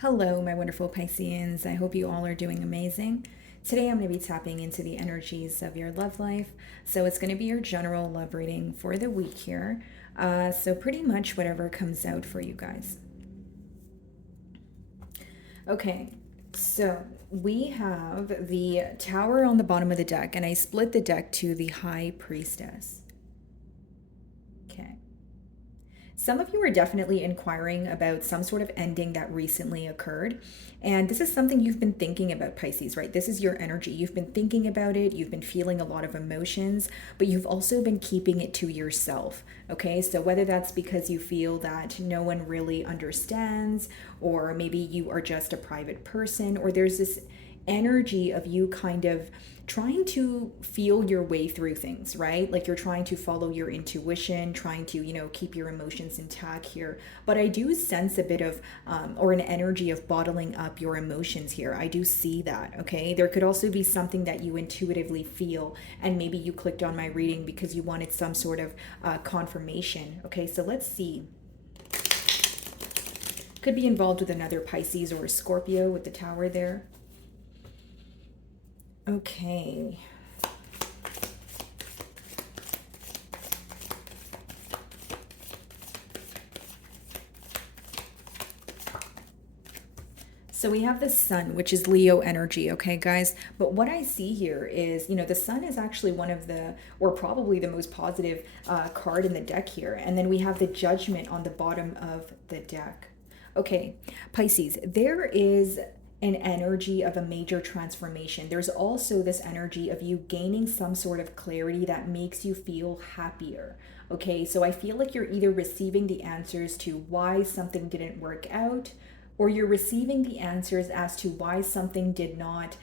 Hello, my wonderful Pisceans. I hope you all are doing amazing. Today, I'm going to be tapping into the energies of your love life. So, it's going to be your general love reading for the week here. So, pretty much whatever comes out for you guys. Okay, so we have the Tower on the bottom of the deck, and I split the deck to the High Priestess. Okay. Some of you are definitely inquiring about some sort of ending that recently occurred. And this is something you've been thinking about, Pisces, right? This is your energy. You've been thinking about it. You've been feeling a lot of emotions, but you've also been keeping it to yourself. Okay. So whether that's because you feel that no one really understands, or maybe you are just a private person, or there's this energy of you kind of trying to feel your way through things, right? Like you're trying to follow your intuition, trying to, keep your emotions intact here. But I do sense a bit of, or an energy of bottling up your emotions here. I do see that, okay? There could also be something that you intuitively feel, and maybe you clicked on my reading because you wanted some sort of confirmation, okay? So let's see. Could be involved with another Pisces or a Scorpio with the Tower there. Okay. So we have the sun, which is Leo energy, okay, guys? But what I see here is, the sun is actually one of the, or probably the most positive card in the deck here. And then we have the judgment on the bottom of the deck. Okay, Pisces, there is an energy of a major transformation. There's also this energy of you gaining some sort of clarity that makes you feel happier. Okay, so I feel like you're either receiving the answers to why something didn't work out, or you're receiving the answers as to why something did not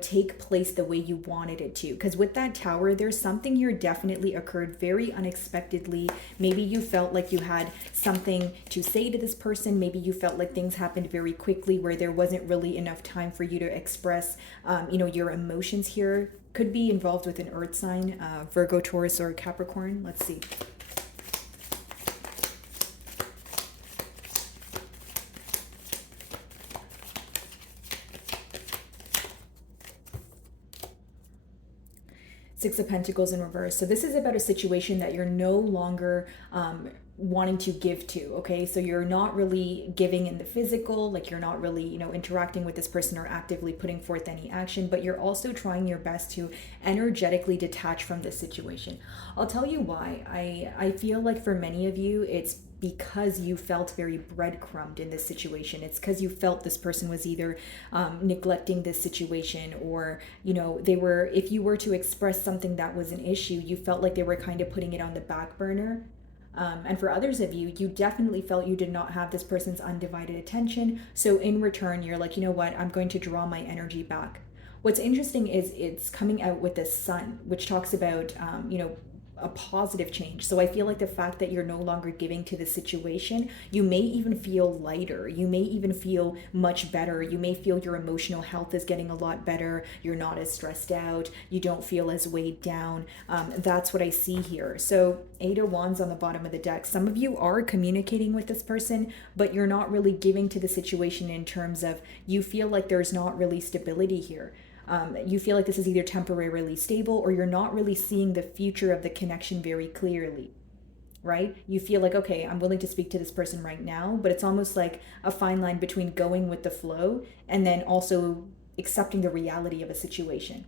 take place the way you wanted it to. Because with that tower, there's something here definitely occurred very unexpectedly. Maybe you felt like you had something to say to this person. Maybe you felt like things happened very quickly where there wasn't really enough time for you to express, your emotions here. Could be involved with an earth sign, Virgo, Taurus, or Capricorn. Let's see. Six of Pentacles in reverse. So this is about a situation that you're no longer wanting to give to. Okay, so you're not really giving in the physical, like you're not really interacting with this person or actively putting forth any action, but you're also trying your best to energetically detach from this situation. I'll tell you why. I feel like for many of you it's because you felt very breadcrumbed in this situation. It's because you felt this person was either neglecting this situation, or they were, if you were to express something that was an issue, you felt like they were kind of putting it on the back burner. And for others of you, you definitely felt you did not have this person's undivided attention. So in return, you're like, you know what, I'm going to draw my energy back. What's interesting is it's coming out with the sun, which talks about, a positive change. So I feel like the fact that you're no longer giving to the situation, you may even feel lighter. You may even feel much better. You may feel your emotional health is getting a lot better. You're not as stressed out. You don't feel as weighed down. That's what I see here. So Eight of Wands on the bottom of the deck. Some of you are communicating with this person, but you're not really giving to the situation in terms of you feel like there's not really stability here. You feel like this is either temporarily stable, or you're not really seeing the future of the connection very clearly, right? You feel like, okay, I'm willing to speak to this person right now, but it's almost like a fine line between going with the flow and then also accepting the reality of a situation.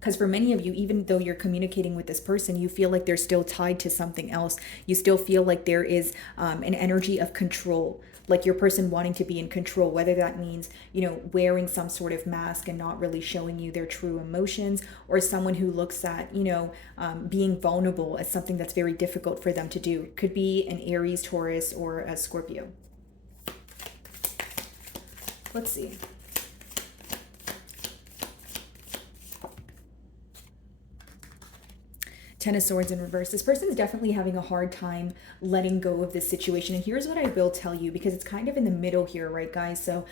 Because for many of you, even though you're communicating with this person, you feel like they're still tied to something else. You still feel like there is an energy of control, like your person wanting to be in control, whether that means, wearing some sort of mask and not really showing you their true emotions, or someone who looks at, being vulnerable as something that's very difficult for them to do. Could be an Aries, Taurus, or a Scorpio. Let's see. Ten of Swords in reverse. This person is definitely having a hard time letting go of this situation. And here's what I will tell you, because it's kind of in the middle here, right, guys? So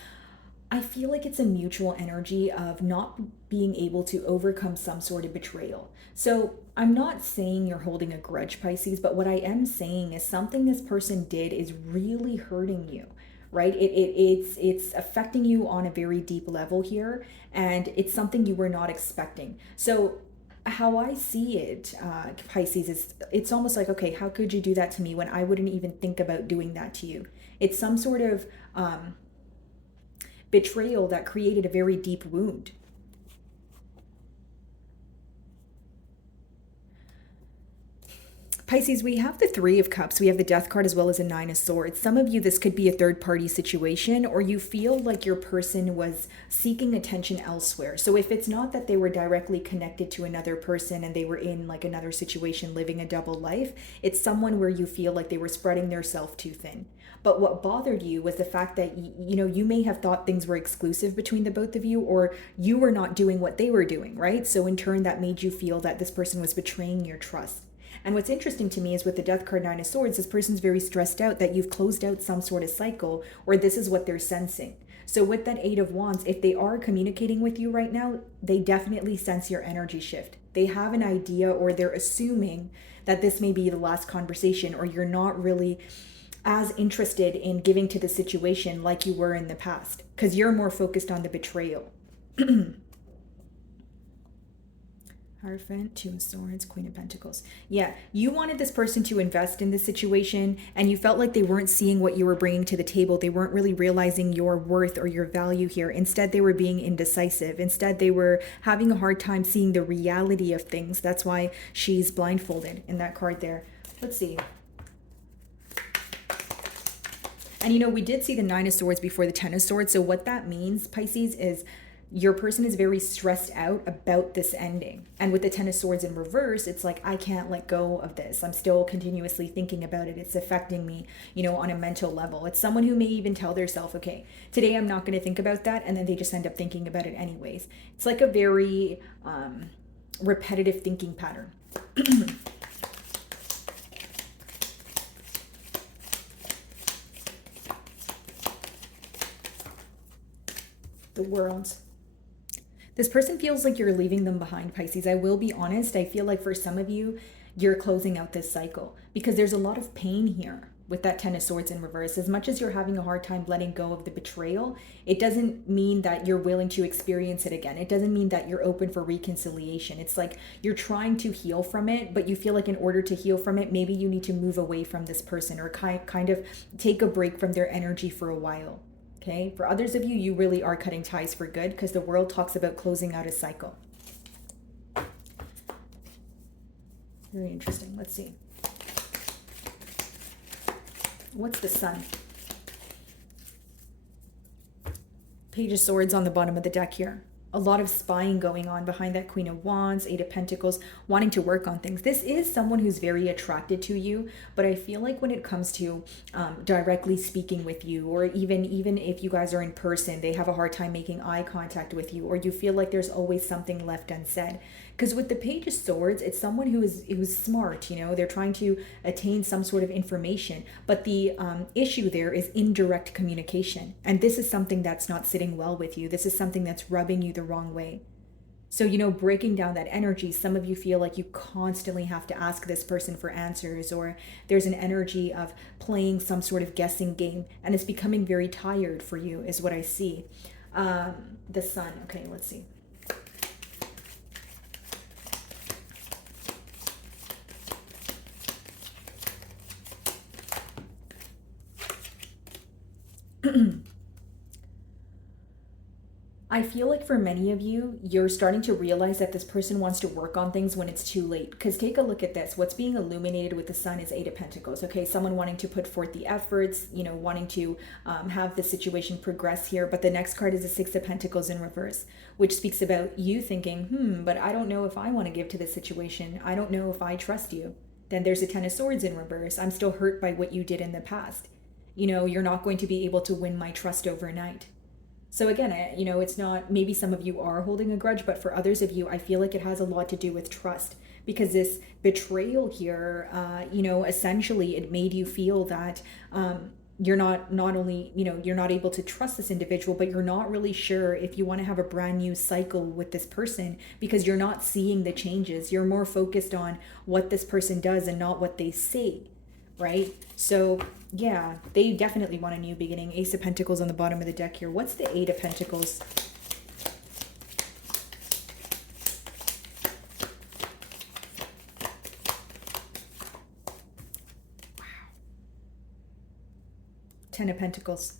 I feel like it's a mutual energy of not being able to overcome some sort of betrayal. So I'm not saying you're holding a grudge, Pisces, but what I am saying is something this person did is really hurting you, right? It's affecting you on a very deep level here, and it's something you were not expecting. So how I see it, Pisces, is it's almost like, okay, how could you do that to me when I wouldn't even think about doing that to you? It's some sort of betrayal that created a very deep wound. Pisces, we have the Three of Cups. We have the Death card as well as a Nine of Swords. Some of you, this could be a third party situation, or you feel like your person was seeking attention elsewhere. So if it's not that they were directly connected to another person and they were in like another situation living a double life, it's someone where you feel like they were spreading their self too thin. But what bothered you was the fact that you may have thought things were exclusive between the both of you, or you were not doing what they were doing, right? So in turn, that made you feel that this person was betraying your trust. And what's interesting to me is with the Death card, Nine of Swords, this person's very stressed out that you've closed out some sort of cycle, or this is what they're sensing. So with that Eight of Wands, if they are communicating with you right now, they definitely sense your energy shift. They have an idea, or they're assuming that this may be the last conversation, or you're not really as interested in giving to the situation like you were in the past, because you're more focused on the betrayal. Hierophant, Two of Swords, Queen of Pentacles. Yeah, you wanted this person to invest in this situation, and you felt like they weren't seeing what you were bringing to the table. They weren't really realizing your worth or your value here. Instead, they were being indecisive. Instead, they were having a hard time seeing the reality of things. That's why she's blindfolded in that card there. Let's see. And we did see the Nine of Swords before the Ten of Swords. So what that means, Pisces, is your person is very stressed out about this ending. And with the Ten of Swords in reverse, it's like, I can't let go of this. I'm still continuously thinking about it. It's affecting me, on a mental level. It's someone who may even tell themselves, okay, today I'm not going to think about that. And then they just end up thinking about it anyways. It's like a very repetitive thinking pattern. The World. This person feels like you're leaving them behind, Pisces. I will be honest. I feel like for some of you, you're closing out this cycle because there's a lot of pain here with that Ten of Swords in reverse. As much as you're having a hard time letting go of the betrayal, it doesn't mean that you're willing to experience it again. It doesn't mean that you're open for reconciliation. It's like you're trying to heal from it, but you feel like in order to heal from it, maybe you need to move away from this person or kind of take a break from their energy for a while. Okay, for others of you, you really are cutting ties for good because the World talks about closing out a cycle. Very interesting. Let's see. What's the Sun? Page of Swords on the bottom of the deck here. A lot of spying going on behind that Queen of Wands, Eight of Pentacles, wanting to work on things. This is someone who's very attracted to you, but I feel like when it comes to directly speaking with you, or even if you guys are in person, they have a hard time making eye contact with you, or you feel like there's always something left unsaid. Because with the Page of Swords, it's someone who's smart, they're trying to attain some sort of information. But the issue there is indirect communication. And this is something that's not sitting well with you. This is something that's rubbing you the wrong way. So, breaking down that energy, some of you feel like you constantly have to ask this person for answers, or there's an energy of playing some sort of guessing game, and it's becoming very tired for you, is what I see. The Sun. Okay, let's see. I feel like for many of you, you're starting to realize that this person wants to work on things when it's too late. Because take a look at this. What's being illuminated with the Sun is Eight of Pentacles. Okay, someone wanting to put forth the efforts, wanting to have the situation progress here. But the next card is the Six of Pentacles in reverse, which speaks about you thinking, but I don't know if I want to give to this situation. I don't know if I trust you. Then there's a Ten of Swords in reverse. I'm still hurt by what you did in the past. You're not going to be able to win my trust overnight. So again, it's not, maybe some of you are holding a grudge, but for others of you, I feel like it has a lot to do with trust, because this betrayal here, essentially it made you feel that you're not only, you're not able to trust this individual, but you're not really sure if you want to have a brand new cycle with this person because you're not seeing the changes. You're more focused on what this person does and not what they say. right? So yeah, they definitely want a new beginning. Ace of Pentacles on the bottom of the deck here. What's the Eight of Pentacles? Ten of Pentacles.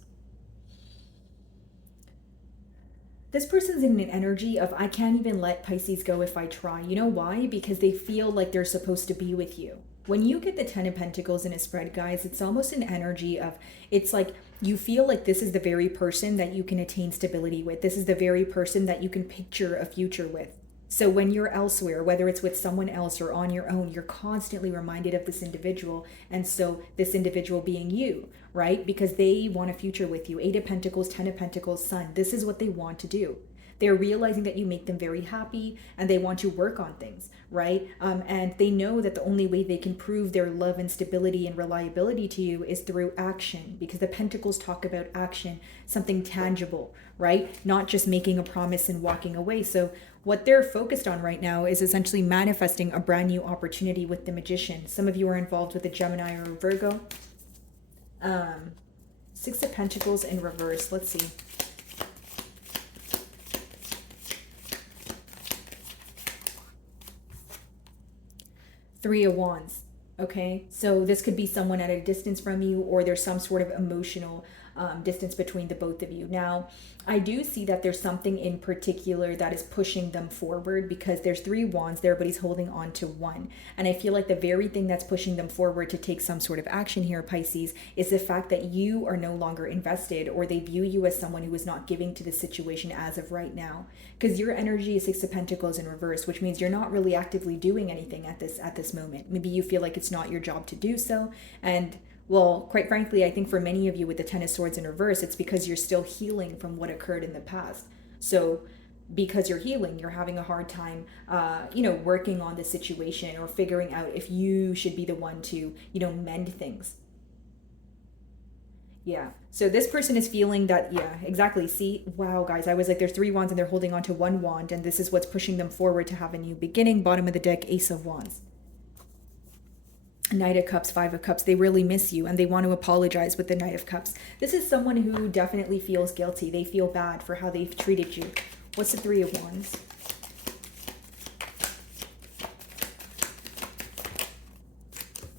This person's in an energy of, I can't even let Pisces go if I try. You know why? Because they feel like they're supposed to be with you. When you get the Ten of Pentacles in a spread, guys, it's almost an energy of, it's like you feel like this is the very person that you can attain stability with. This is the very person that you can picture a future with. So when you're elsewhere, whether it's with someone else or on your own, you're constantly reminded of this individual. And so this individual being you, right? Because they want a future with you. Eight of Pentacles, Ten of Pentacles, Sun. This is what they want to do. They're realizing that you make them very happy and they want to work on things, right? And they know that the only way they can prove their love and stability and reliability to you is through action, because the Pentacles talk about action, something tangible, right? Not just making a promise and walking away. So what they're focused on right now is essentially manifesting a brand new opportunity with the Magician. Some of you are involved with a Gemini or a Virgo. Six of Pentacles in reverse. Let's see. Three of Wands. Okay, so this could be someone at a distance from you, or there's some sort of emotional distance between the both of you. Now, I do see that there's something in particular that is pushing them forward, because there's three wands there, but he's holding on to one. And I feel like the very thing that's pushing them forward to take some sort of action here, Pisces, is the fact that you are no longer invested, or they view you as someone who is not giving to the situation as of right now. Because your energy is Six of Pentacles in reverse, which means you're not really actively doing anything at this moment. Maybe you feel like it's not your job to do so. And well, quite frankly, I think for many of you with the Ten of Swords in reverse, it's because you're still healing from what occurred in the past. So because you're healing, you're having a hard time, working on the situation or figuring out if you should be the one to, mend things. Yeah. So this person is feeling that, yeah, exactly. See, wow, guys, I was like, there's three wands and they're holding on to one wand, and this is what's pushing them forward to have a new beginning. Bottom of the deck, Ace of Wands. Knight of Cups, Five of Cups. They really miss you and they want to apologize with the Knight of Cups. This is someone who definitely feels guilty. They feel bad for how they've treated you. What's the Three of Wands?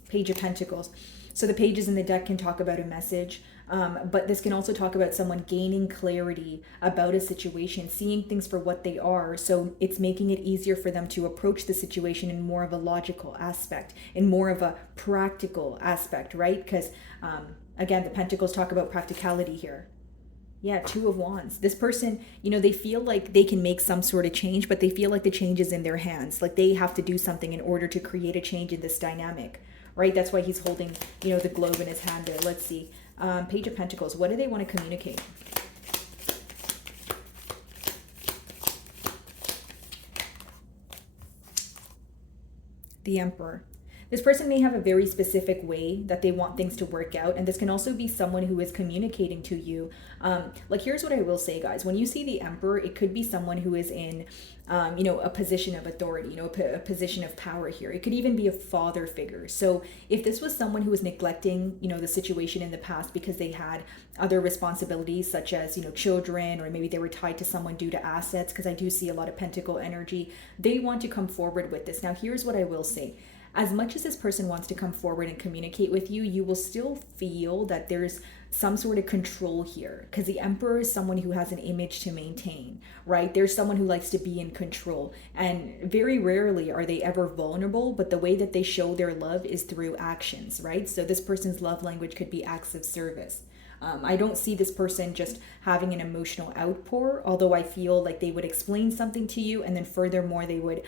Page of Pentacles. So the pages in the deck can talk about a message, but this can also talk about someone gaining clarity about a situation, seeing things for what they are. So it's making it easier for them to approach the situation in more of a logical aspect, in more of a practical aspect, right? Because again, the Pentacles talk about practicality here. Yeah, Two of Wands. This person, they feel like they can make some sort of change, but they feel like the change is in their hands. Like they have to do something in order to create a change in this dynamic, right? That's why he's holding, the globe in his hand there. Let's see. Page of Pentacles. What do they want to communicate? The Emperor. This person may have a very specific way that they want things to work out, and this can also be someone who is communicating to you. Like, here's what I will say, guys. When you see the Emperor, it could be someone who is in, a position of authority, a position of power here. It could even be a father figure. So if this was someone who was neglecting, the situation in the past because they had other responsibilities such as, children, or maybe they were tied to someone due to assets, because I do see a lot of Pentacle energy, they want to come forward with this. Now, here's what I will say. As much as this person wants to come forward and communicate with you, you will still feel that there's some sort of control here, because the Emperor is someone who has an image to maintain, right? There's someone who likes to be in control, and very rarely are they ever vulnerable, but the way that they show their love is through actions, right? So this person's love language could be acts of service. I don't see this person just having an emotional outpour, although I feel like they would explain something to you, and then furthermore, they would,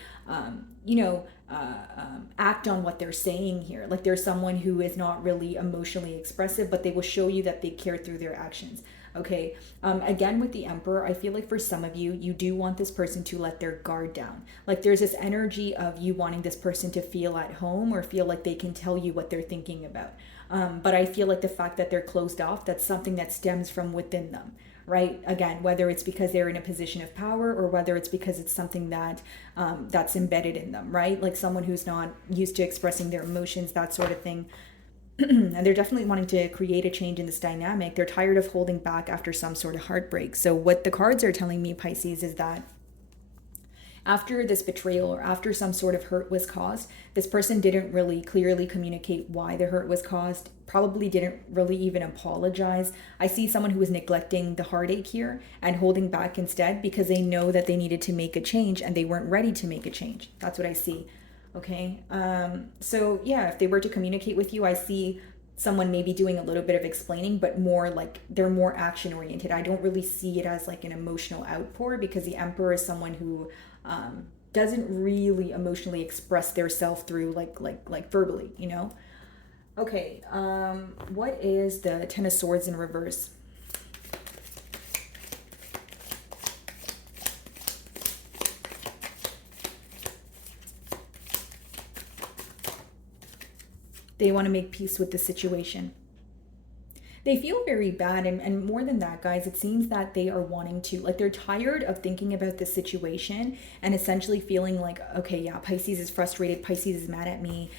act on what they're saying here. Like, there's someone who is not really emotionally expressive, but they will show you that they care through their actions. Okay. Again, with the Emperor, I feel like for some of you, you do want this person to let their guard down. Like, there's this energy of you wanting this person to feel at home or feel like they can tell you what they're thinking about. But I feel like the fact that they're closed off, that's something that stems from within them, right? Again, whether it's because they're in a position of power, or whether it's because it's something that that's embedded in them, right? Like someone who's not used to expressing their emotions, that sort of thing. and they're definitely wanting to create a change in this dynamic. They're tired of holding back after some sort of heartbreak. So what the cards are telling me, Pisces, is that after this betrayal or after some sort of hurt was caused, this person didn't really clearly communicate why the hurt was caused, probably didn't really even apologize. I see someone who was neglecting the heartache here and holding back instead because they know that they needed to make a change and they weren't ready to make a change. That's what I see. Okay. So yeah, if they were to communicate with you, I see someone maybe doing a little bit of explaining, but more like they're more action oriented. I don't really see it as like an emotional outpour, because the Emperor is someone who doesn't really emotionally express their self through like verbally, you know. Okay. What is the Ten of Swords in reverse? They want to make peace with the situation. They feel very bad, and more than that, guys, it seems that they are wanting to, like, they're tired of thinking about the situation and essentially feeling like, okay, yeah, Pisces is frustrated, Pisces is mad at me.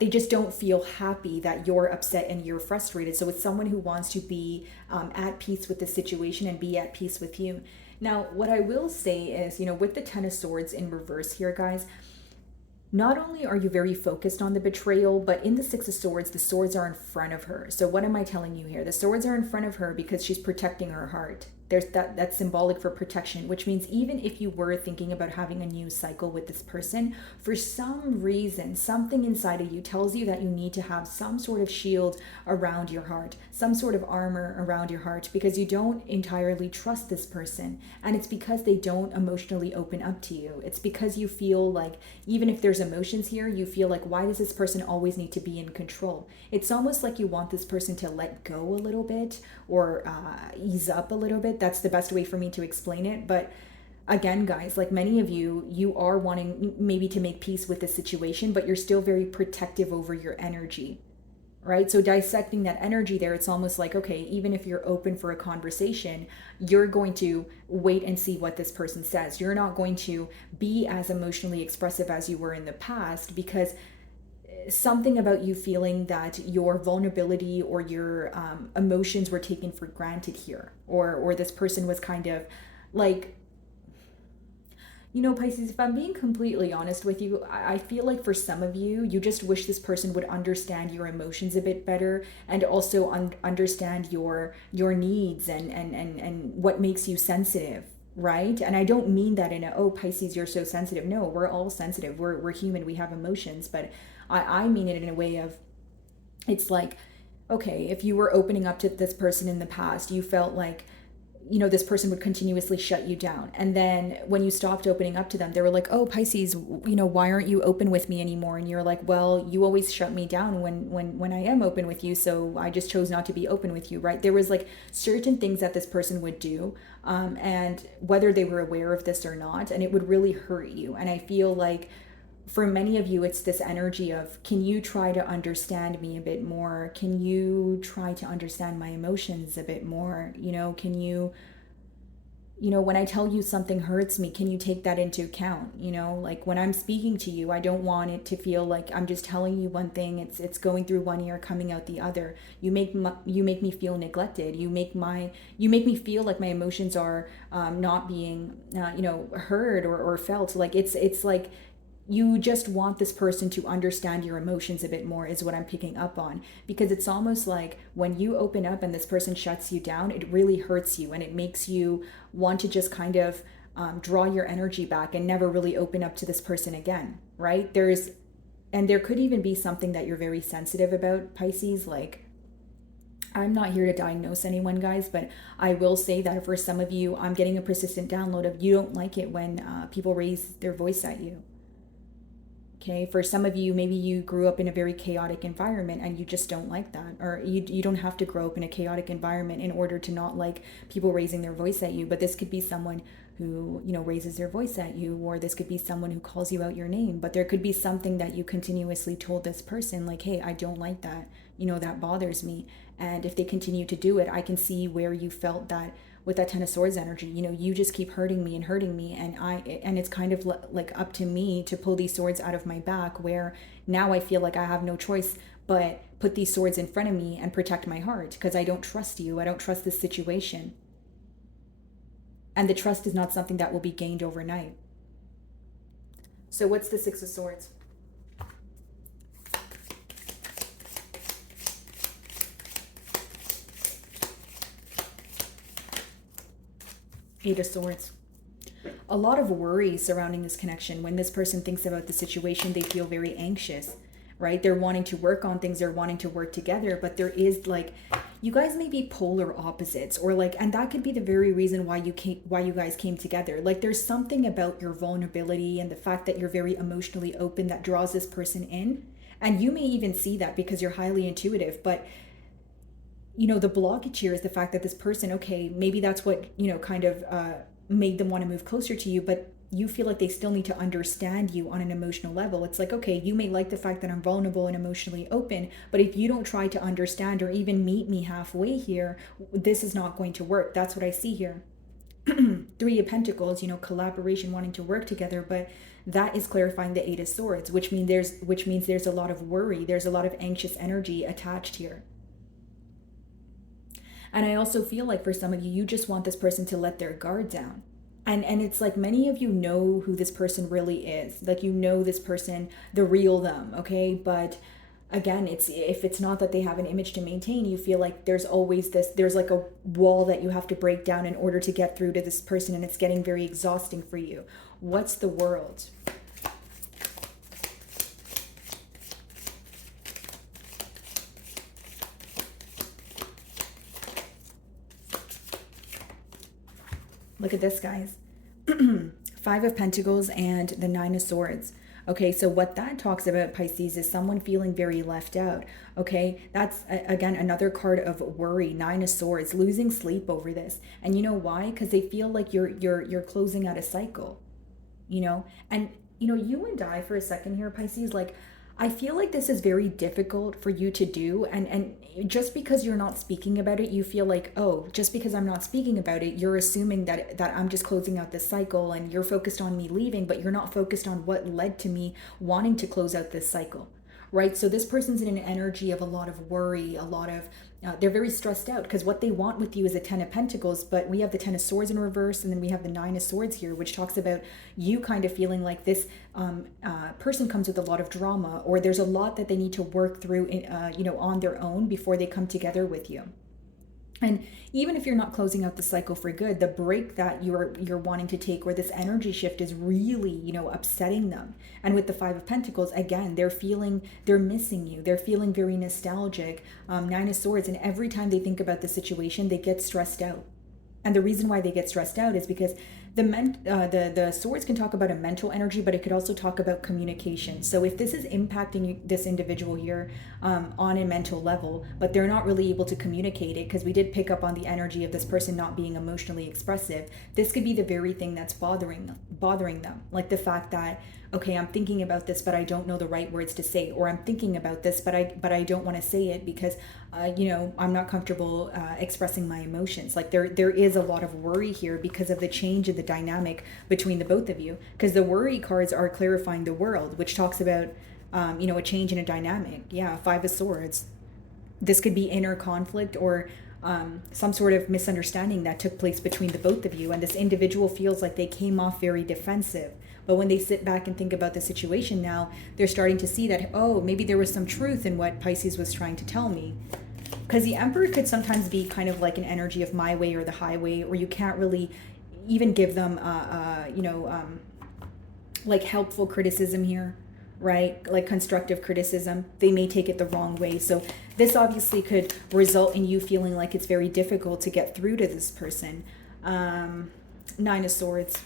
They just don't feel happy that you're upset and you're frustrated. So it's someone who wants to be at peace with the situation and be at peace with you. Now, what I will say is, with the Ten of Swords in reverse here, guys, not only are you very focused on the betrayal, but in the Six of Swords, the swords are in front of her. So what am I telling you here? The swords are in front of her because she's protecting her heart. There's that's symbolic for protection, which means even if you were thinking about having a new cycle with this person, for some reason, something inside of you tells you that you need to have some sort of shield around your heart, some sort of armor around your heart, because you don't entirely trust this person. And it's because they don't emotionally open up to you. It's because you feel like, even if there's emotions here, you feel like, why does this person always need to be in control? It's almost like you want this person to let go a little bit, or ease up a little bit. That's the best way for me to explain it. But again, guys, like many of you, you are wanting maybe to make peace with the situation, but you're still very protective over your energy, right? So dissecting that energy there, it's almost like, okay, even if you're open for a conversation, you're going to wait and see what this person says. You're not going to be as emotionally expressive as you were in the past, because something about you feeling that your vulnerability or your emotions were taken for granted here, or this person was kind of like, Pisces, if I'm being completely honest with you, I feel like for some of you, you just wish this person would understand your emotions a bit better, and also understand your needs and what makes you sensitive, right? And I don't mean that in a, oh, Pisces, you're so sensitive. No, we're all sensitive. We're human. We have emotions. But I mean it in a way of, it's like, okay, if you were opening up to this person in the past, you felt like, this person would continuously shut you down. And then when you stopped opening up to them, they were like, oh, Pisces, why aren't you open with me anymore? And you're like, well, you always shut me down when I am open with you. So I just chose not to be open with you, right? There was like certain things that this person would do, and whether they were aware of this or not, and it would really hurt you. And I feel like for many of you, it's this energy of, can you try to understand me a bit more? Can you try to understand my emotions a bit more? Can you, when I tell you something hurts me, can you take that into account? Like when I'm speaking to you, I don't want it to feel like I'm just telling you one thing. It's going through one ear, coming out the other. You make me feel neglected. You make me feel like my emotions are not being, heard or felt. Like it's like, you just want this person to understand your emotions a bit more, is what I'm picking up on. Because it's almost like when you open up and this person shuts you down, it really hurts you, and it makes you want to just kind of draw your energy back and never really open up to this person again, right? And there could even be something that you're very sensitive about, Pisces. Like, I'm not here to diagnose anyone, guys, but I will say that for some of you, I'm getting a persistent download of, you don't like it when people raise their voice at you. Okay, for some of you, maybe you grew up in a very chaotic environment and you just don't like that. Or you don't have to grow up in a chaotic environment in order to not like people raising their voice at you. But this could be someone who, raises their voice at you, or this could be someone who calls you out your name. But there could be something that you continuously told this person, like, hey, I don't like that. That bothers me. And if they continue to do it, I can see where you felt that with that Ten of Swords energy. You just keep hurting me, and it's kind of like up to me to pull these swords out of my back, where now I feel like I have no choice but put these swords in front of me and protect my heart because I don't trust you. I don't trust this situation. And the trust is not something that will be gained overnight. So what's the Six of Swords? Eight of Swords. A lot of worry surrounding this connection. When this person thinks about the situation, they feel very anxious, right? They're wanting to work on things, they're wanting to work together, but there is like, you guys may be polar opposites, or like, and that could be the very reason why you guys came together. Like there's something about your vulnerability and the fact that you're very emotionally open that draws this person in. And you may even see that because you're highly intuitive, but the blockage here is the fact that this person, okay, maybe that's what, kind of made them want to move closer to you, but you feel like they still need to understand you on an emotional level. It's like, okay, you may like the fact that I'm vulnerable and emotionally open, but if you don't try to understand or even meet me halfway here, this is not going to work. That's what I see here. Three of Pentacles, collaboration, wanting to work together, but that is clarifying the Eight of Swords, which means there's a lot of worry, there's a lot of anxious energy attached here. And I also feel like for some of you, you just want this person to let their guard down. And it's like many of you know who this person really is. Like this person, the real them, okay? But again, if it's not that they have an image to maintain, you feel like there's like a wall that you have to break down in order to get through to this person, and it's getting very exhausting for you. What's the World? Look at this, guys. Five of Pentacles and the Nine of Swords. Okay, so what that talks about, Pisces, is someone feeling very left out. Okay, that's again another card of worry. Nine of Swords, losing sleep over this. And you know why? Because they feel like you're closing out a cycle. And you and I, for a second here, Pisces, like, I feel like this is very difficult for you to do. And just because you're not speaking about it, you feel like, oh, just because I'm not speaking about it, you're assuming that I'm just closing out this cycle, and you're focused on me leaving, but you're not focused on what led to me wanting to close out this cycle, right? So this person's in an energy of a lot of worry, a lot of, they're very stressed out because what they want with you is a Ten of Pentacles, but we have the Ten of Swords in reverse, and then we have the Nine of Swords here, which talks about you kind of feeling like this person comes with a lot of drama, or there's a lot that they need to work through, on their own before they come together with you. And even if you're not closing out the cycle for good, the break that you're wanting to take, or this energy shift, is really, upsetting them. And with the Five of Pentacles, again, they're missing you. They're feeling very nostalgic. Nine of Swords, and every time they think about the situation, they get stressed out. And the reason why they get stressed out is because the swords can talk about a mental energy, but it could also talk about communication. So if this is impacting this individual here on a mental level, but they're not really able to communicate it, because we did pick up on the energy of this person not being emotionally expressive, this could be the very thing that's bothering them. Like the fact that, okay, I'm thinking about this, but I don't know the right words to say, or I'm thinking about this, but I don't want to say it because, I'm not comfortable expressing my emotions. Like there is a lot of worry here because of the change in the dynamic between the both of you. Because the worry cards are clarifying the World, which talks about, a change in a dynamic. Yeah, Five of Swords. This could be inner conflict, or some sort of misunderstanding that took place between the both of you, and this individual feels like they came off very defensive. But when they sit back and think about the situation now, they're starting to see that, oh, maybe there was some truth in what Pisces was trying to tell me. Because the Emperor could sometimes be kind of like an energy of my way or the highway, or you can't really even give them, like helpful criticism here, right? Like constructive criticism. They may take it the wrong way. So this obviously could result in you feeling like it's very difficult to get through to this person. Nine of Swords.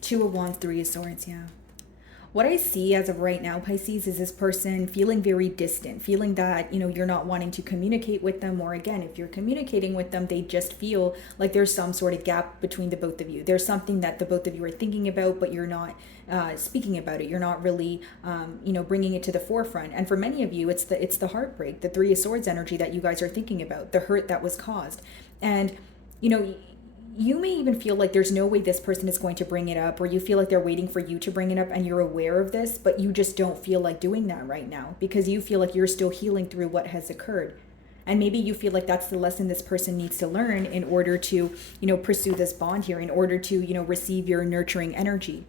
Two of Wands, Three of Swords, yeah. What I see as of right now, Pisces, is this person feeling very distant, feeling that, you're not wanting to communicate with them. Or again, if you're communicating with them, they just feel like there's some sort of gap between the both of you. There's something that the both of you are thinking about, but you're not speaking about it. You're not really, bringing it to the forefront. And for many of you, it's the heartbreak, the Three of Swords energy that you guys are thinking about, the hurt that was caused. And, you may even feel like there's no way this person is going to bring it up, or you feel like they're waiting for you to bring it up and you're aware of this, but you just don't feel like doing that right now because you feel like you're still healing through what has occurred. And maybe you feel like that's the lesson this person needs to learn in order to, pursue this bond here, in order to, receive your nurturing energy.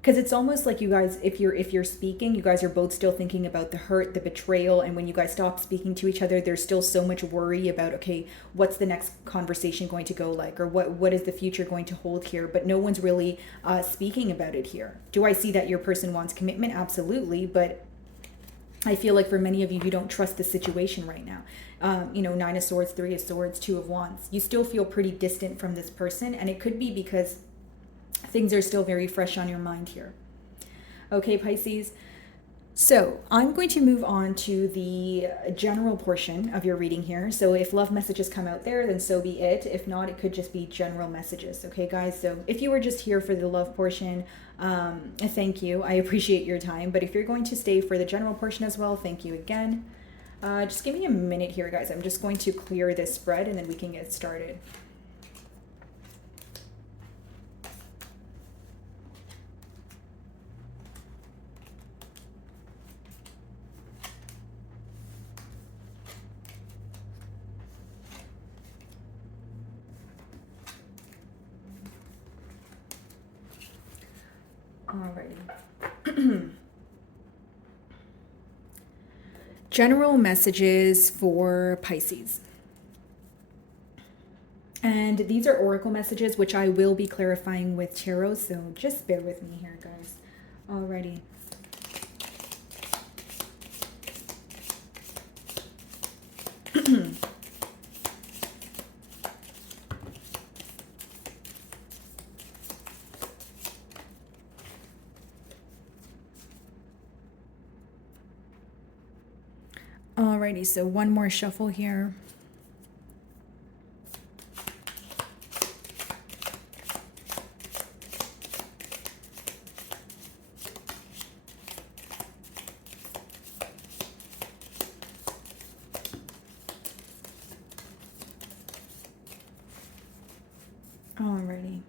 Because it's almost like you guys, if you're speaking, you guys are both still thinking about the hurt, the betrayal, and when you guys stop speaking to each other, there's still so much worry about, okay, what's the next conversation going to go like, or what is the future going to hold here? But no one's really speaking about it here. Do I see that your person wants commitment? Absolutely, but I feel like for many of you, you don't trust the situation right now. Nine of Swords, Three of Swords, Two of Wands. You still feel pretty distant from this person, and it could be because things are still very fresh on your mind here. Okay, Pisces. So I'm going to move on to the general portion of your reading here. So if love messages come out there, then so be it. If not, it could just be general messages. Okay, guys? So if you were just here for the love portion, thank you. I appreciate your time. But if you're going to stay for the general portion as well, thank you again. Just give me a minute here, guys. I'm just going to clear this spread and then we can get started. Alrighty. General messages for Pisces. And these are oracle messages, which I will be clarifying with tarot, so just bear with me here, guys. Alrighty. Alrighty, so one more shuffle here. Alrighty.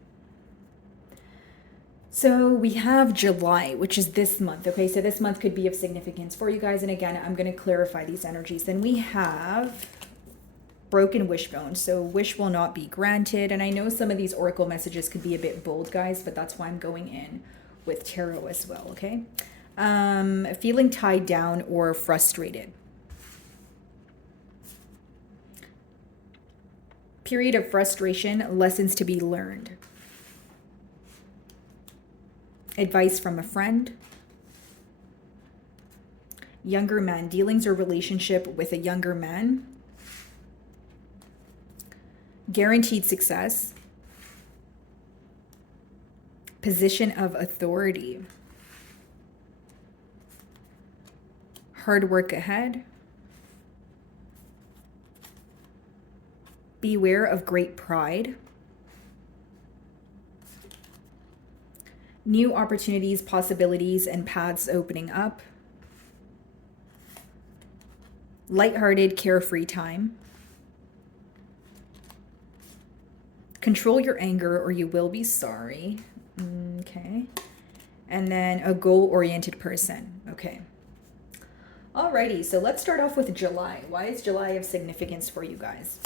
So we have July, which is this month. Okay, so this month could be of significance for you guys. And again, I'm going to clarify these energies. Then we have broken wishbone. So wish will not be granted. And I know some of these oracle messages could be a bit bold, guys, but that's why I'm going in with tarot as well. Okay. Feeling tied down or frustrated. Period of frustration, lessons to be learned. Advice from a friend. Younger man, dealings or relationship with a younger man. Guaranteed success. Position of authority. Hard work ahead. Beware of great pride. New opportunities, possibilities, and paths opening up. Lighthearted, carefree time. Control your anger or you will be sorry. Okay. And then a goal-oriented person. Okay. Alrighty, so let's start off with July. Why is July of significance for you guys?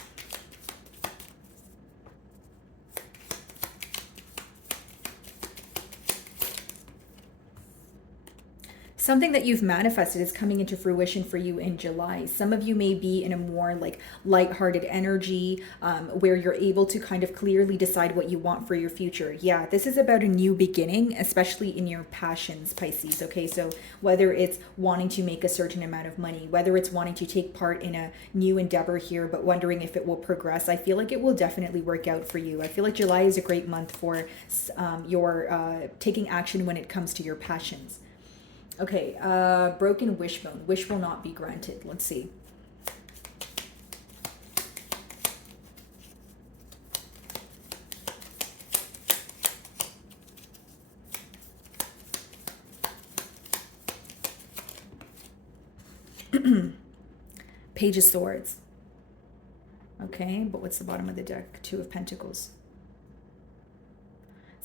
Something that you've manifested is coming into fruition for you in July. Some of you may be in a more like lighthearted energy where you're able to kind of clearly decide what you want for your future. Yeah, this is about a new beginning, especially in your passions, Pisces. Okay, so whether it's wanting to make a certain amount of money, whether it's wanting to take part in a new endeavor here, but wondering if it will progress, I feel like it will definitely work out for you. I feel like July is a great month for your taking action when it comes to your passions. Okay, broken wishbone. Wish will not be granted. Let's see. Page of Swords. Okay, but what's the bottom of the deck? Two of Pentacles.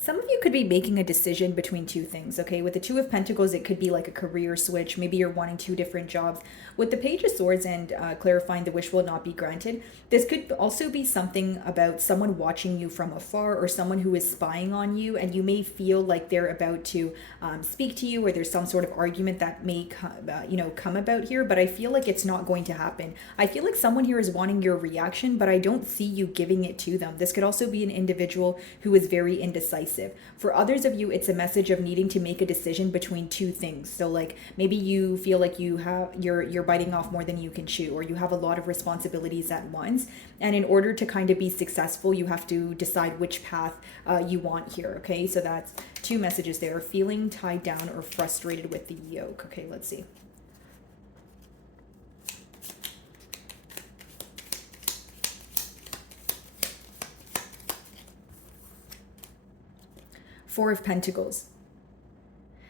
Some of you could be making a decision between two things, okay? With the Two of Pentacles, it could be like a career switch. Maybe you're wanting two different jobs. With the Page of Swords and clarifying the wish will not be granted, this could also be something about someone watching you from afar or someone who is spying on you, and you may feel like they're about to speak to you, or there's some sort of argument that may come about here, but I feel like it's not going to happen. I feel like someone here is wanting your reaction, but I don't see you giving it to them. This could also be an individual who is very indecisive. For others of you, it's a message of needing to make a decision between two things. So like maybe you feel like you're biting off more than you can chew, or you have a lot of responsibilities at once, and in order to kind of be successful, you have to decide which path you want here. Okay, so that's two messages there: feeling tied down or frustrated with the yoke. Okay, let's see. Four of Pentacles.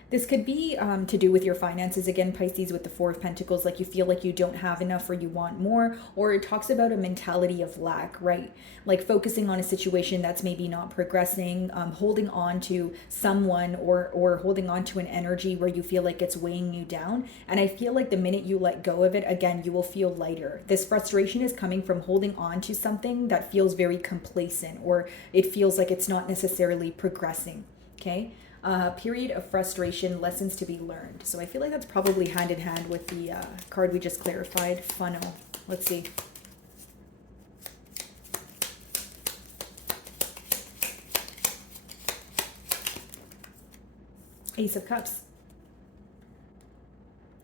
This could be to do with your finances again, Pisces, with the Four of Pentacles, like you feel like you don't have enough or you want more, or it talks about a mentality of lack, right? Like focusing on a situation that's maybe not progressing, holding on to someone or holding on to an energy where you feel like it's weighing you down. And I feel like the minute you let go of it, again, you will feel lighter. This frustration is coming from holding on to something that feels very complacent, or it feels like it's not necessarily progressing, okay? Period of frustration, lessons to be learned. So I feel like that's probably hand in hand with the card we just clarified, funnel. Let's see. Ace of Cups.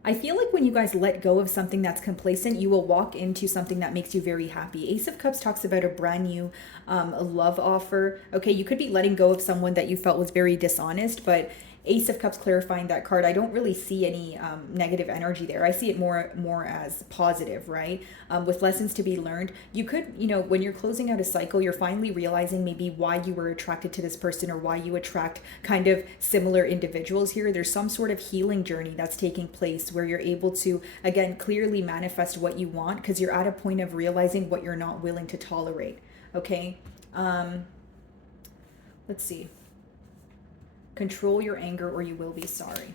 I feel like when you guys let go of something that's complacent, you will walk into something that makes you very happy. Ace of Cups talks about a brand new love offer. Okay, you could be letting go of someone that you felt was very dishonest, but Ace of Cups clarifying that card, I don't really see any negative energy there. I see it more as positive, right? With lessons to be learned. You could, when you're closing out a cycle, you're finally realizing maybe why you were attracted to this person, or why you attract kind of similar individuals here. There's some sort of healing journey that's taking place where you're able to, again, clearly manifest what you want, because you're at a point of realizing what you're not willing to tolerate, okay? Let's see. Control your anger or you will be sorry.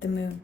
The Moon.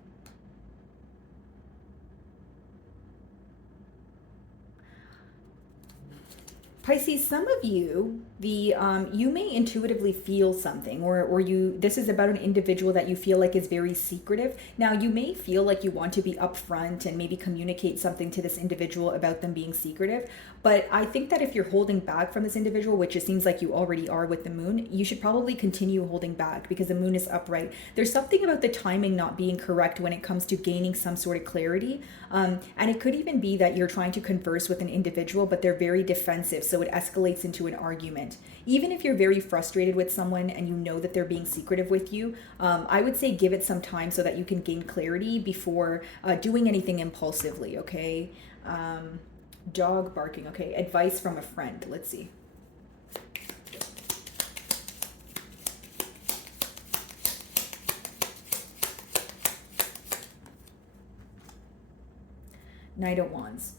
Pisces, some of you, you may intuitively feel something, or this is about an individual that you feel like is very secretive. Now, you may feel like you want to be upfront and maybe communicate something to this individual about them being secretive, but I think that if you're holding back from this individual, which it seems like you already are with the Moon, you should probably continue holding back because the Moon is upright. There's something about the timing not being correct when it comes to gaining some sort of clarity, and it could even be that you're trying to converse with an individual, but they're very defensive, so it escalates into an argument. Even if you're very frustrated with someone and you know that they're being secretive with you, I would say give it some time so that you can gain clarity before doing anything impulsively, okay? Dog barking, okay. Advice from a friend, let's see. Knight of Wands.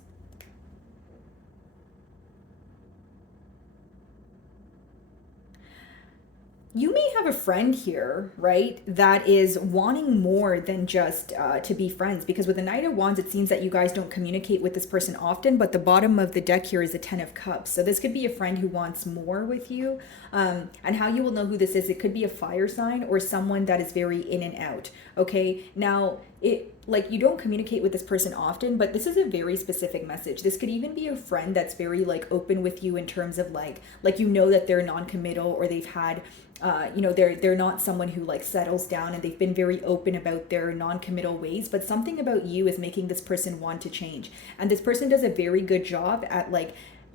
You may have a friend here, right, that is wanting more than just to be friends, because with the Knight of Wands, it seems that you guys don't communicate with this person often, but the bottom of the deck here is a Ten of Cups. So this could be a friend who wants more with you, and how you will know who this is, it could be a fire sign or someone that is very in and out, okay? Now, you don't communicate with this person often, but this is a very specific message. This could even be a friend that's very open with you in terms of like that they're non-committal, or they've had they're not someone who settles down, and they've been very open about their non-committal ways, but something about you is making this person want to change. And this person does a very good job at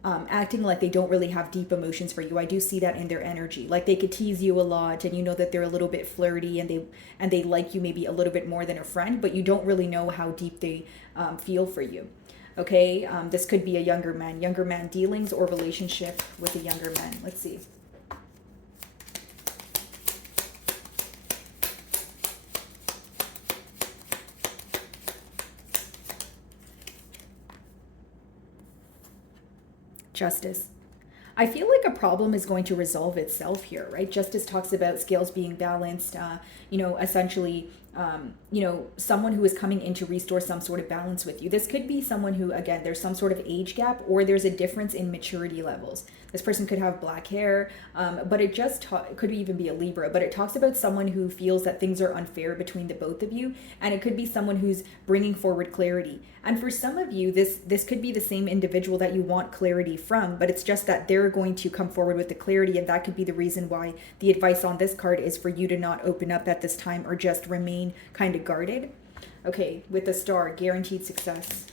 acting like they don't really have deep emotions for you. I do see that in their energy. Like they could tease you a lot, and you know that they're a little bit flirty, and they like you maybe a little bit more than a friend, but you don't really know how deep they feel for you. Okay, this could be a younger man dealings or relationship with a younger man. Let's see. Justice. I feel like a problem is going to resolve itself here, right? Justice talks about scales being balanced, essentially, someone who is coming in to restore some sort of balance with you. This could be someone who, again, there's some sort of age gap or there's a difference in maturity levels. This person could have black hair, but it just could even be a Libra, but it talks about someone who feels that things are unfair between the both of you, and it could be someone who's bringing forward clarity. And for some of you, this could be the same individual that you want clarity from, but it's just that they're going to come forward with the clarity, and that could be the reason why the advice on this card is for you to not open up at this time or just remain kind of guarded. Okay, with the star, guaranteed success.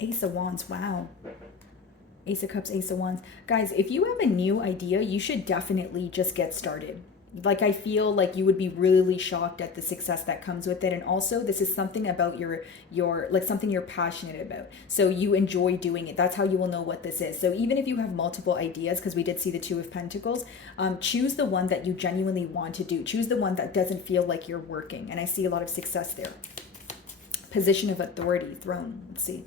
Ace of Wands, wow. Ace of Cups, Ace of Wands. Guys, if you have a new idea, you should definitely just get started. Like, I feel like you would be really shocked at the success that comes with it. And also, this is something about your like something you're passionate about. So you enjoy doing it. That's how you will know what this is. So even if you have multiple ideas, because we did see the Two of Pentacles, choose the one that you genuinely want to do. Choose the one that doesn't feel like you're working. And I see a lot of success there. Position of authority, throne. Let's see.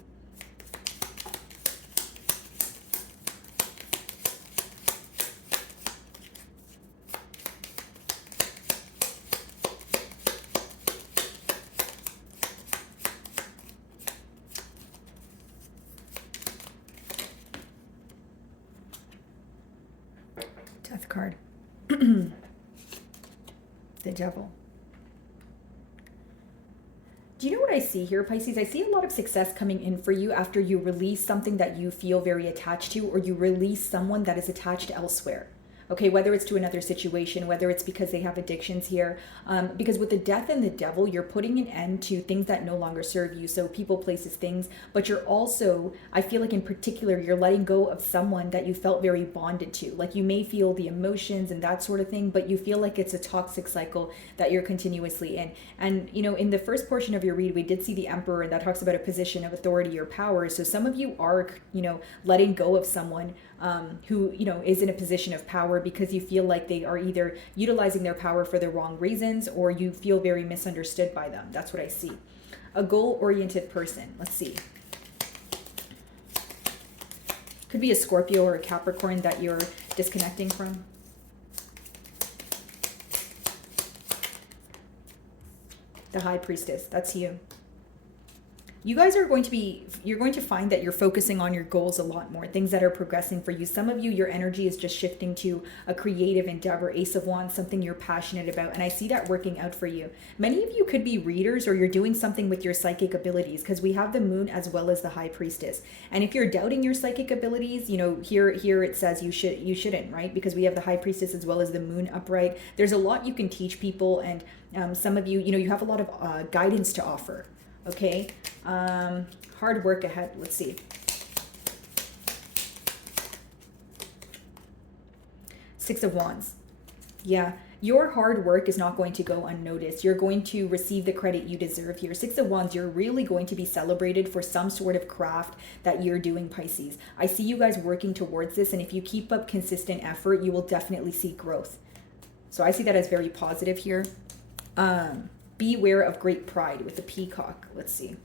Death card. The Devil. Do you know what I see here, Pisces? I see a lot of success coming in for you after you release something that you feel very attached to, or you release someone that is attached elsewhere. Okay, whether it's to another situation, whether it's because they have addictions here. Because with the Death and the Devil, you're putting an end to things that no longer serve you. So people, places, things. But you're also, I feel like in particular, you're letting go of someone that you felt very bonded to. Like, you may feel the emotions and that sort of thing, but you feel like it's a toxic cycle that you're continuously in. And, in the first portion of your read, we did see the Emperor, and that talks about a position of authority or power. So some of you are, letting go of someone who, is in a position of power because you feel like they are either utilizing their power for the wrong reasons or you feel very misunderstood by them. That's what I see. A goal-oriented person. Let's see. Could be a Scorpio or a Capricorn that you're disconnecting from. The High Priestess. That's you. You guys are you're going to find that you're focusing on your goals a lot more, things that are progressing for you. Some of you, your energy is just shifting to a creative endeavor, Ace of Wands, something you're passionate about. And I see that working out for you. Many of you could be readers, or you're doing something with your psychic abilities, because we have the Moon as well as the High Priestess. And if you're doubting your psychic abilities, here it says you shouldn't, right? Because we have the High Priestess as well as the Moon upright. There's a lot you can teach people, and some of you, you have a lot of guidance to offer. Okay, hard work ahead. Let's see. Six of Wands. Yeah, your hard work is not going to go unnoticed. You're going to receive the credit you deserve here. Six of Wands, you're really going to be celebrated for some sort of craft that you're doing, Pisces. I see you guys working towards this, and if you keep up consistent effort, you will definitely see growth. So I see that as very positive here. Beware of great pride with the Peacock. Let's see.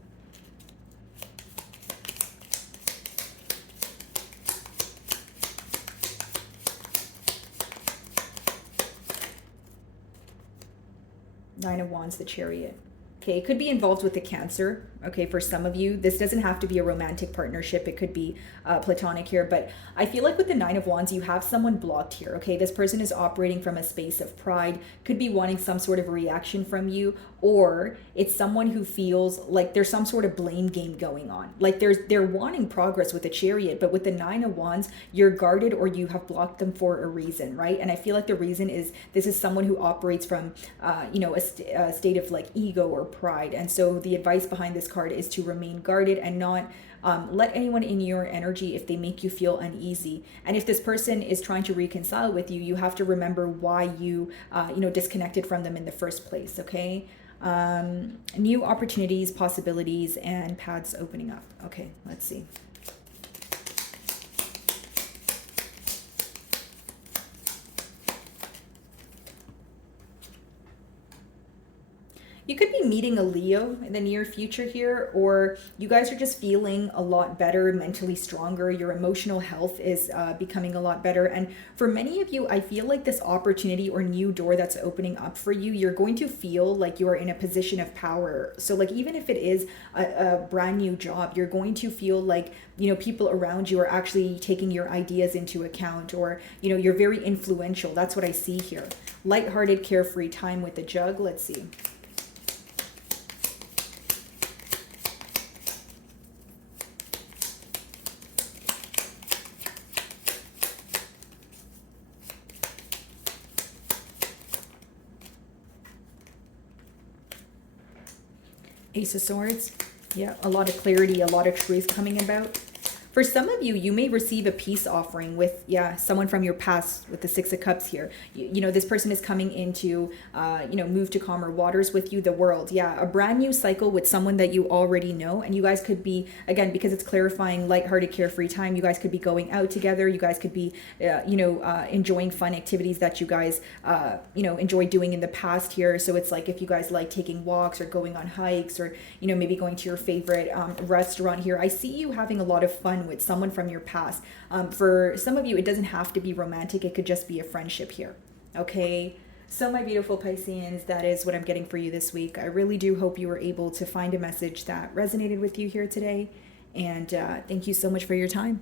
Nine of Wands, the Chariot. Okay, it could be involved with the Cancer. Okay, for some of you, this doesn't have to be a romantic partnership. It could be platonic here, but I feel like with the Nine of Wands, you have someone blocked here. Okay, this person is operating from a space of pride, could be wanting some sort of reaction from you, or it's someone who feels like there's some sort of blame game going on. Like they're wanting progress with the Chariot, but with the Nine of Wands, you're guarded or you have blocked them for a reason, right? And I feel like the reason is this is someone who operates from, a state of like ego or pride. And so the advice behind this card is to remain guarded and not let anyone in your energy if they make you feel uneasy. And if this person is trying to reconcile with you, you have to remember why you disconnected from them in the first place. Okay, new opportunities, possibilities, and paths opening up. Okay, let's see. you could be meeting a Leo in the near future here, or you guys are just feeling a lot better, mentally stronger. Your emotional health is becoming a lot better. And for many of you, I feel like this opportunity or new door that's opening up for you, you're going to feel like you are in a position of power. So, like, even if it is a brand new job, you're going to feel like, people around you are actually taking your ideas into account, or, you're very influential. That's what I see here. Lighthearted, carefree time with the jug. Let's see. Ace of Swords. Yeah, a lot of clarity, a lot of truth coming about. For some of you, you may receive a peace offering with, someone from your past with the Six of Cups here. This person is coming into, move to calmer waters with you, the world. Yeah, a brand new cycle with someone that you already know. And you guys could be, again, because it's clarifying lighthearted, carefree time, you guys could be going out together. You guys could be, enjoying fun activities that you guys, enjoyed doing in the past here. So it's like if you guys like taking walks or going on hikes, or, maybe going to your favorite restaurant here. I see you having a lot of fun with someone from your past. For some of you, it doesn't have to be romantic. It could just be a friendship here. Okay. So my beautiful Pisceans, that is what I'm getting for you this week. I really do hope you were able to find a message that resonated with you here today. And thank you so much for your time.